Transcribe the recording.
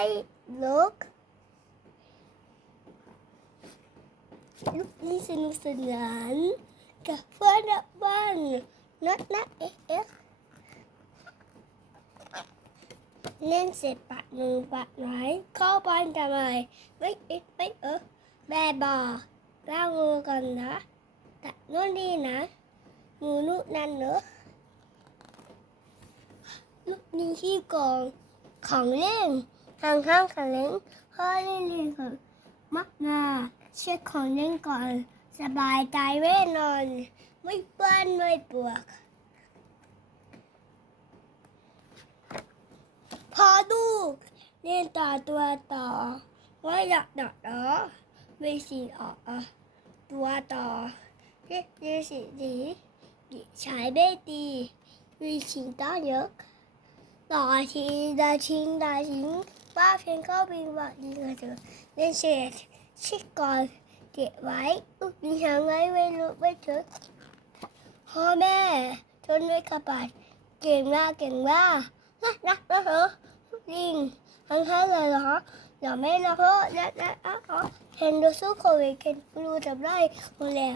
ลูกลูกนี่สนุกสนานกับเพื่อนรักบ้านนัดนะเอ๊ะเอ๊ะเล่นเสร็จปะหนึ่งปะไหนเข้าบ้านทำไมไม่เอ๊ะไม่เออแบบบอกล้างมือก่อนนะแต่นู่นนี่นะมือนู่นนั่นเนอะลูกนี่ที่กองของเล่น ทางข้างของเล่นพ่อเล่นเล่นกับมักนาเช็คของเล่นก่อน สบายใจแน่นอน ไม่เปื้อนไม่ปวก พอดูเล่นต่อตัวต่อว่าอยากดักเอไม่สีออกตัวต่อเรียกเรียกสีดีใช้เบตีวิชิงต้าเยอะต่อทีดาชิงดาชิง ป้าเพียงก็บินว่ายิงกระเจอเล่นเสร็จชิดก่อนเก็บไว้อุ๊ยมีหางไว้ไม่รู้ไม่ถึงพ่อแม่ทนไว้กระบาดเก่งมาเก่งมากนะนะนะเหรอลิงทั้งทั้งเลยเหรออย่าไม่นะเพราะนะนะอ๋อเห็นดูสู้โควิดเห็นรู้จับได้หมดแล้ว